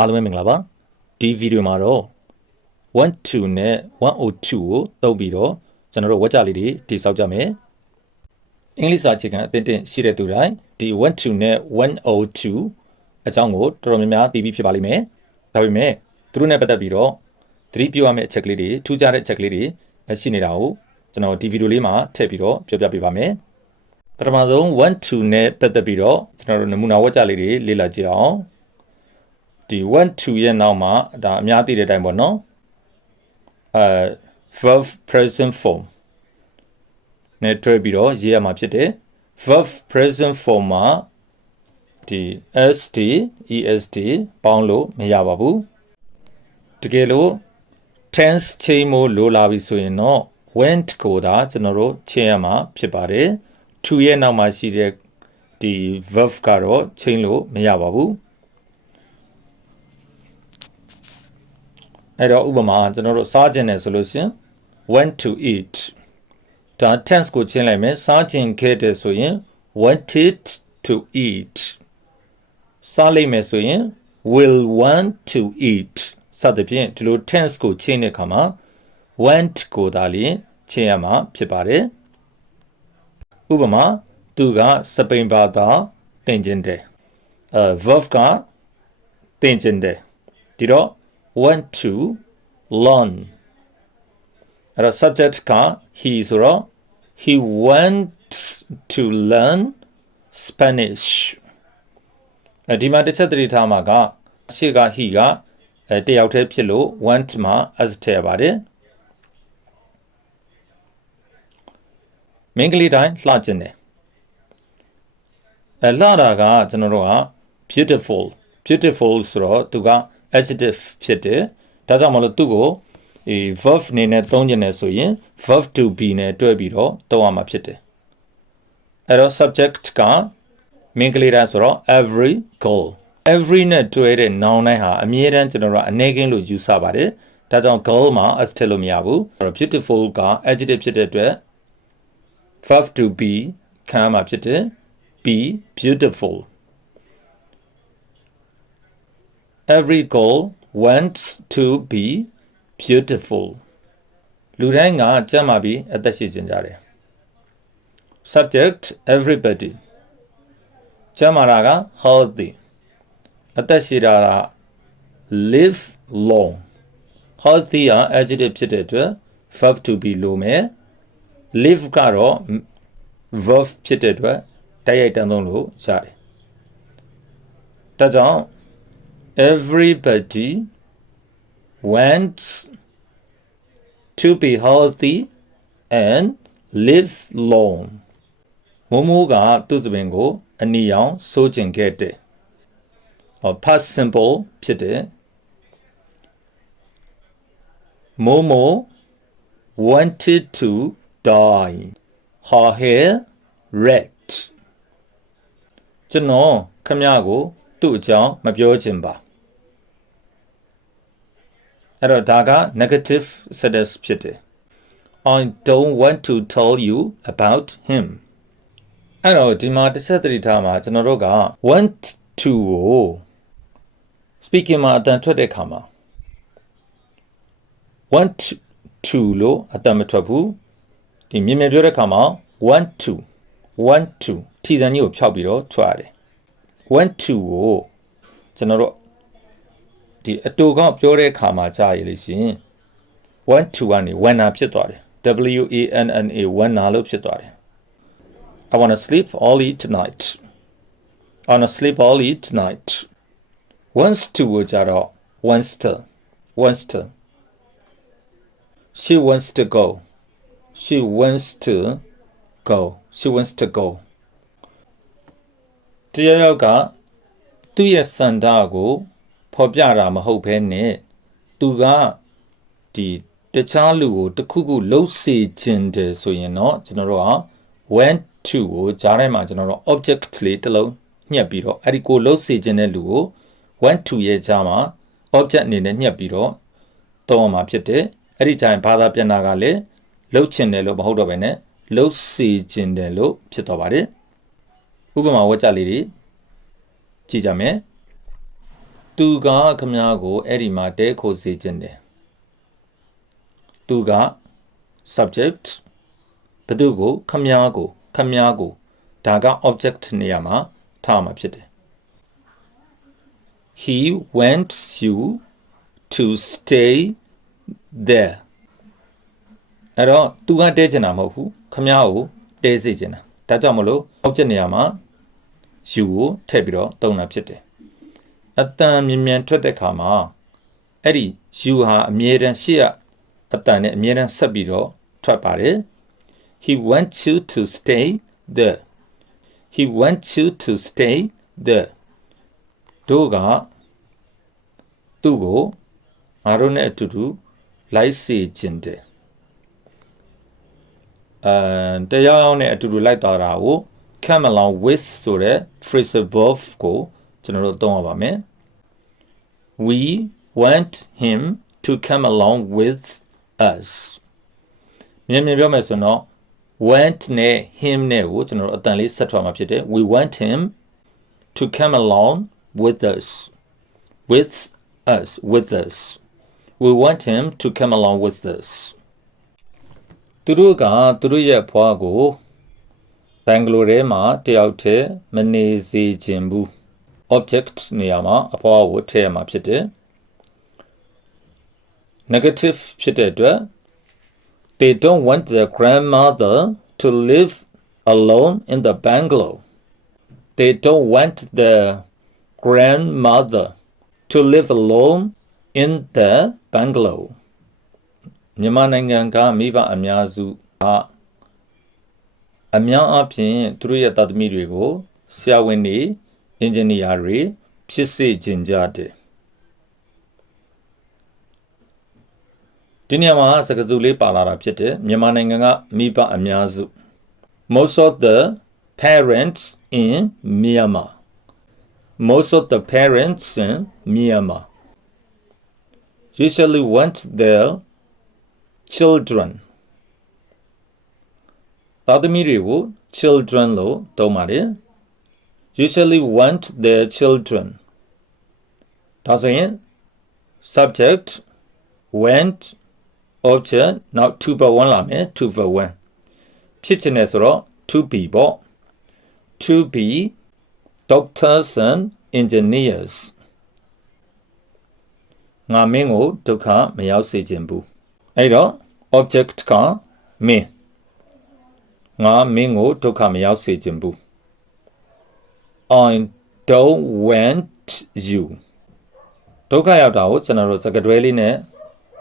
အားလုံးပဲမင်္ဂလာပါဒီဗီဒီယိုမှာတော့12နဲ့102ကိုသုံးပြီးတော့ကျွန်တော်တို့ဝက်ကြလေးတွေတိစောက်ကြမယ်အင်္ဂလိပ်စာအခြေခံအသင့်တင်ရှိတဲ့သူတိုင်းဒီ12နဲ့102အကြောင်းကိုတော်တော်များများသိပြီးဖြစ်ပါလိမ့်မယ်ဒါပေမဲ့သူတို့နဲ့ပတ်သက်ပြီးတော့သတိပြုရမယ့်အချက်လေးတွေထူးခြားတဲ့အချက်လေးတွေရှိနေတာကိုကျွန်တော်ဒီဗီဒီယိုလေးမှာထည့်ပြီးတော့ပြောပြပေးပါမယ်ပထမဆုံး12နဲ့ပတ်သက်ပြီးတော့ကျွန်တော်တို့နမူနာဝက်ကြလေးတွေလေ့လာကြည့်အောင်ဒီ1-2ရဲ့နောက်မှာဒါအများသိတဲ့အတိုင်းပေါ့နော်verb present form နဲ့တွဲပြီးတော့ရေးရမှာဖြစ်တယ် verb present form မှာဒီ st est ပေါင်းလို့မရပါဘူးတကယ်လို့ tense ချိန်မို့လိုလာပြီဆိုရင်တော့ went ကိုဒါကျွန်တော်တို့ချိန်ရမှာဖြစ်ပါတယ်2ရဲ့နောက်မှာရှိတဲ့ဒီ verb ကတော့ချိန်လို့မရပါဘူးအဲ့တော့ဥပမာကျွန်တော်တို့စားခြင်းနဲ့ဆိုလို့ရှိရင် went to eat ဒါ tense ကိုချင်းလိုက်မယ်စားခြင်းခဲ့တယ်ဆိုရင် wanted to eat စားလိုက်မယ်ဆိုရင် will want to eat စသဖြင့်ဒီလို tense ကိုချင်းတဲ့အခါမှာ went ကိုဒါလေးချင်းရမှာဖြစ်ပါတယ်ဥပမာသူကစပိန်ဘာသာသင်ခြင်းတယ်verb ကသင်ခြင်းတယ်ဒီတော့want to learn အဲ့တော့ subject က he ဆိုတော့ he wants to learn Spanish ဒီမှာတစ်ချက်သတိထားမှာကရှေ့က he ကတယောက်တည်းဖြစ်လို့ want မှာ as ထည့်ရပါတယ်မင်္ဂလိတိုင်းလှကျင်တယ်လှတာကကျွန်တော်တို့က beautiful ဆိုတော့သူကadjective ဖြစ်တယ်ဒါကြောင့်မလို့သူ့ကိုverb အနေနဲ့သုံးခြင်းနဲ့ဆိုရင် verb to be နဲ့တွဲပြီးတော့သုံးရမှာဖြစ်တယ်အဲ့တော့ subject ကမင်္ဂလိတိုင်းဆိုတော့ every goal every နဲ့တွဲတဲ့ noun တိုင်းဟာအမြဲတမ်းကျွန်တော်တို့အနေကင်းလို့ယူဆပါတယ်ဒါကြောင့် goal မှာ as ထည့်လို့မရဘူးအဲ့တော့ beautiful က adjective ဖြစ်တဲ့အတွက် verb to be ခံရမှာဖြစ်တယ် be beautiful every goal wants to be beautiful လူတိုင်းကကြမ်းမာပြီးအသက်ရှိခြင်းကြတယ် subject everybody ကြမ်းမာတာက healthy အသက်ရှိတာက live long healthy က adjective ဖြစ်တဲ့အတွက် verb to be လို့မယ် live ကတော့ verb ဖြစ်တဲ့အတွက်တိုက်ရိုက်တန်းသုံးလို့ရတယ်ဒါကြောင့်everybody wants to be healthy and live long မိုးမိုးကသူ့စပင်ကိုအနီရောင်စိုးကျင်ခဲ့တယ် past simple ဖြစ်တယ်မိုးမိုး wanted to dye her hair red ကျွန်တော်ခမရကိုသူ့အကြောင်းမပြောချင်ပါအဲ့တော့ဒါက negative sentence ဖြစ်တယ် I don't want to tell you about him အဲ့တော့ဒီမှာတစ်ချက်သတိထားမှာကျွန်တော်တို့က want to ကို speaking မှာအတန်ထွက်တဲ့အခါမှာ want to လို့အတန်မထွက်ဘူးဒီမြင်မြင်ပြောတဲ့အခါမှာ want to ထီတန်ကြီးကိုဖျောက်ပြီးတော့ထွက်ရတယ် want to ကိုကျွန်တော်တို့ဒီအတူကပြောတဲ့အခါမှာကြားရလို့ရှိရင် want to ကနေ wanna ဖြစ်သွားတယ် wanna wanna လို့ဖြစ်သွားတယ် I want to sleep early tonight I want to sleep early tonight wants to ကိုကြတော့ wants to she wants to go she wants to go တရားရောက်ကသူ့ရဲ့စန္ဒကိုဖော်ပြတာမဟုတ်ဘဲနဲ့သူကဒီတခြားလူကိုတစ်ခုခုလှုပ်စေခြင်းတယ်ဆိုရင်တော့ကျွန်တော်တို့က went to ကိုကြားထဲမှာကျွန်တော်တို့ object လေးတစ်လုံးညှက်ပြီးတော့အဲ့ဒီကိုလှုပ်စေခြင်းတဲ့လူကို went to ရဲ့ကြားမှာ object အနေနဲ့ညှက်ပြီးတော့သုံးအောင်မှာဖြစ်တယ်အဲ့ဒီတိုင်းဘာသာပြန်တာကလည်းလှုပ်ခြင်းတယ်လို့မဟုတ်တော့ဘဲနဲ့လှုပ်စေခြင်းတယ်လို့ဖြစ်သွားပါတယ်ဥပမာဝက်ကြလေးတွေကြည့်ကြမယ်တ သူကခမည်းကိုအဲ့ဒီမှာတဲခိုစေခြင်းတယ်သူက subject ဘသူကိုခမည်းကိုဒါက object နေရာမှာထားမှာဖြစ်တယ် he wants you to stay there အဲ့တော့သူကတဲချင်တာမဟုတ်ဘူးခမည်းကိုတဲစေချင်တာဒါကြောင့်မလို့ object နေရာမှာ you ကိုထည့်ပြီးတော့သုံးတာဖြစ်တယ်အတန်မြန်ထွက်တဲ့ခါမှာအဲ့ဒီ you ဟာအမြဲတမ်းရှေ့ကအတန်နဲ့အမြဲတမ်းဆက်ပြီးတော့ထွက်ပါတယ် he wants you to stay there he wants you to stay there တို့ကသူ့ကိုငါတို့နဲ့အတူတူလိုက်စေခြင်းတယ်တရားနဲ့အတူတူလိုက်သွားတာကို come along with ဆိုတဲ့ phrasal verb ကိုကျွန်တော်တို့သုံးရပါမယ် we want him to come along with us မြန်ပြောမယ်ဆိုတော့ want နဲ့ him နဲ့ကိုကျွန်တော်တို့အတန်လေးဆက်ထွက်မှာဖြစ်တယ် we want him to come along with us with us we want him to come along with us သူတို့ကသူတို့ရဲ့ဖွားကိုဘန်ဂလိုထဲမှာတယောက်တည်းမနေစေခြင်းဘူး object နေရာမှာအဖွားကိုထည့်ရမှာဖြစ်တယ် negative ဖြစ်တဲ့အတွက် they don't want their grandmother to live alone in the bungalow they don't want their grandmother to live alone in the bungalow မြန်မာနိုင်ငံကမိဘအများစုအများအားဖြင့်သူတို့ရဲ့သားသမီးတွေကိုဆရာဝန်တွေအင်ဂျင်နီယာတွေဖြစ်စေခြင်းကြတယ်ဒီနေရာမှာစကားစုလေးပါလာတာဖြစ်တယ်မြန်မာနိုင်ငံကမိဘအများစု most of the parents in Myanmar most of the parents in Myanmar usually want their children သားသမီးတွေကို children လို့သုံးပါတယ် usually want their children ဒါဆိုရင် subject went object now to verb 1လာမယ် to verb 1ဖြစ်ချင်တယ်ဆိုတော့ to be ပေါ့ to be doctors and engineers ငါမင်းကိုဒုက္ခမရောက်စေခြင်းဘူးအဲ့တော့ object ကမင်းငါမင်းကိုဒုက္ခမရောက်စေခြင်းဘူး I don't want you ဒုက္ခရောက်တာကိုကျွန်တော်တို့စကားတွဲလေးနဲ့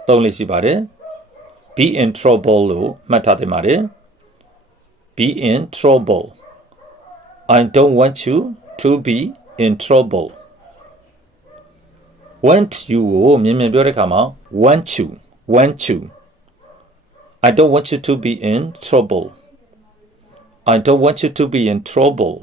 သုံးလို့ရှိပါတယ် be in trouble လို့မှတ်ထားတင်ပါတယ် be in trouble I don't want you to be in trouble want you ကိုမြင်ပြောတဲ့အခါမှာ want you I don't want you to be in trouble I don't want you to be in trouble